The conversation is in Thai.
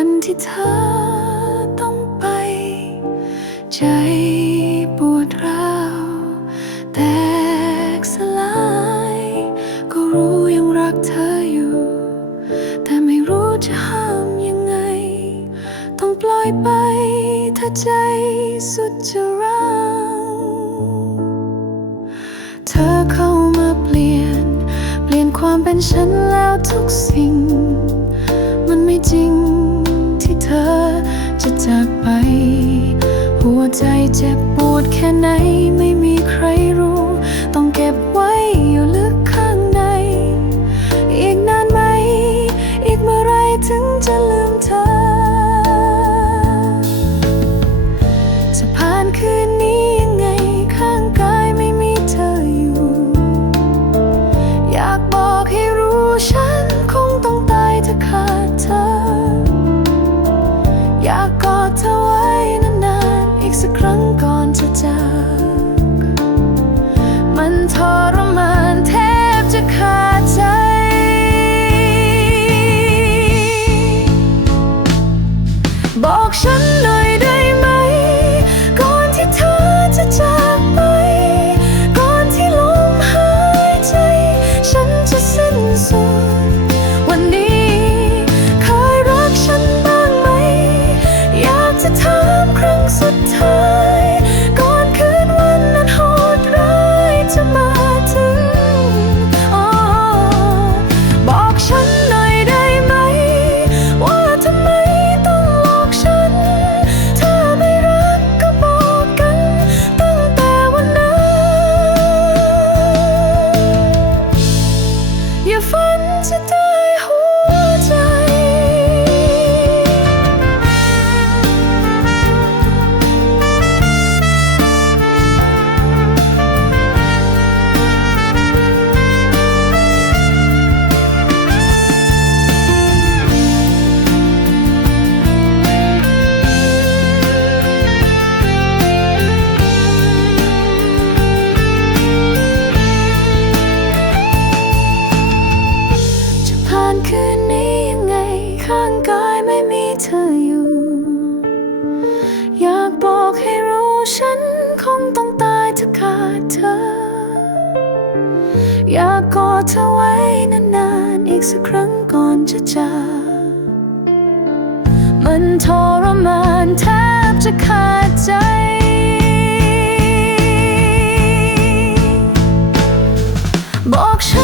ันที่เธอต้องไป ใจปวดร้าวแตกสลาย ก็รู้ยังรักเธออยู่ แต่ไม่รู้จะห้ามยังไง ต้องปล่อยไปถ้าใจสุดจะร้าวเธอเข้ามาเปลี่ยน เปลี่ยนความเป็นฉันแล้วทุกสิ่ง มันไม่จริง ที่เธอจะจากไป หัวใจเจ็บปวดแค่ไหนไม่มีใครรู้ ไม่มีเธออยู่ อยากบอกให้รู้ฉันคงต้องตายถ้าขาดเธอ อยากกอดเธอไว้นานๆ อีกสักครั้งก่อนจะจากมันทรมานแทบจะขาดใจ บอกฉัน